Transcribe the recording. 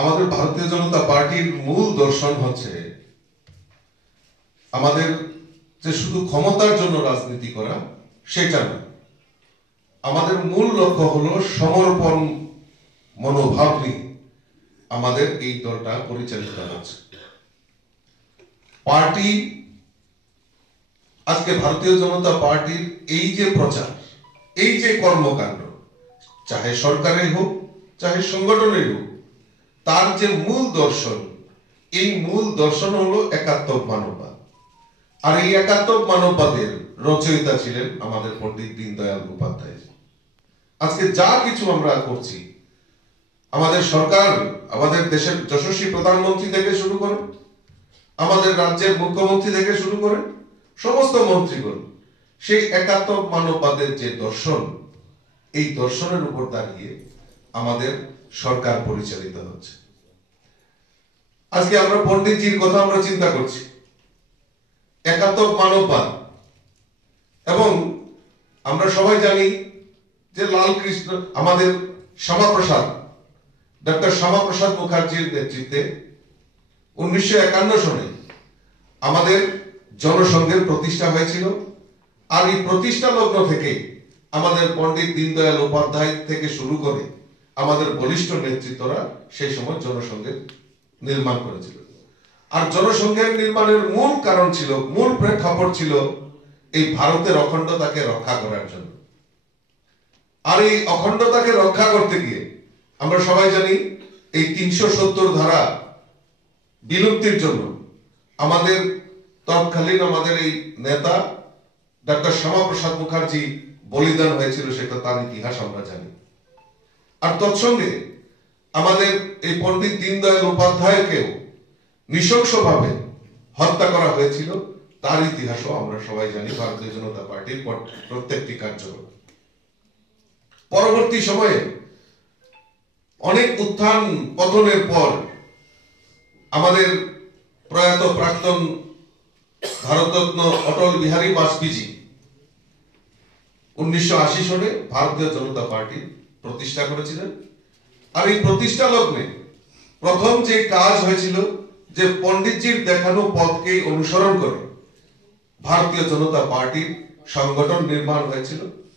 আমাদের ভারতীয় জনতা পার্টির মূল দর্শন হচ্ছে আমাদের যে শুধু ক্ষমতার জন্য রাজনীতি করা সেটা না, আমাদের মূল লক্ষ্য হলো সমর্পণ মনোভাব নিয়ে আমাদের এই দলটা পরিচালিত হচ্ছে। পার্টি আজকে ভারতীয় জনতা পার্টির এই যে প্রচার, এই যে কর্মকাণ্ড, চাহে সরকারের হোক চাহে সংগঠনের হোক, তার যে মূল দর্শন, এই মূল দর্শন হলো একাত্মক মানববাদ। আর এই একাত্মক মানববাদের রচয়িতা ছিলেন আমাদের পণ্ডিত দীনদয়াল উপাধ্যায়। আজকে যা কিছু আমরা করছি, আমাদের সরকার, আমাদের দেশের যশস্বী প্রধানমন্ত্রী থেকে শুরু করে, আমাদের রাজ্যের মুখ্যমন্ত্রী থেকে শুরু করে সমস্ত মন্ত্রীগণ সেই একাত্মক মানববাদের যে দর্শন, এই দর্শনের উপর দাঁড়িয়ে আমাদের সরকার পরিচালিত হচ্ছে। আজকে আমরা পণ্ডিতজির কথা আমরা চিন্তা করছি, একাত্মক মানববাদ, এবং আমরা সবাই জানি যে লালকৃষ্ণ আমাদের শ্যামাপ্রসাদ, ডক্টর শ্যামাপ্রসাদ মুখার্জির নেতৃত্বে 1951 সনে আমাদের জনসংঘের প্রতিষ্ঠা হয়েছিল। আর এই প্রতিষ্ঠা লগ্ন থেকে আমাদের পণ্ডিত দীনদয়াল উপাধ্যায় থেকে শুরু করে আমাদের বলিষ্ঠ নেতৃত্বরা সেই সময় জনসংঘের নির্মাণ করেছিল। আর জনসংঘের নির্মাণের মূল কারণ ছিল, মূল প্রেক্ষাপট ছিল এই ভারতের অখণ্ডতাকে রক্ষা করার জন্য। আর এই অখণ্ডতাকে রক্ষা করতে গিয়ে আমরা সবাই জানি এই 370 ধারা বিলুপ্তির জন্য আমাদের তৎকালীন আমাদের এই নেতা ডক্টর শ্যামাপ্রসাদ মুখার্জি বলিদান হয়েছিল, সেটা তার ইতিহাস আমরা জানি। আর তৎসঙ্গে আমাদের এই পণ্ডিত দীনদয়াল উপাধ্যায়কেও নৃশংসভাবে হত্যা করা হয়েছিল, তার ইতিহাসও আমরা সবাই জানি ভারতীয় জনতা পার্টির প্রত্যেকটি কার্যক্রম। পরবর্তী সময়ে অনেক উত্থান পতনের পর আমাদের প্রয়াত প্রাক্তন ভারতরত্ন অটল বিহারী বাজপেয়ী 1980 সনে ভারতীয় জনতা পার্টি প্রতিষ্ঠা করেছিলেন। আর এই প্রতিষ্ঠা লগ্নে প্রথম যে কাজ হয়েছিল যে পণ্ডিতজির দেখানো পথকে অনুসরণ করে ভারতীয় জনতা পার্টির সংগঠন নির্মাণ হয়েছিল,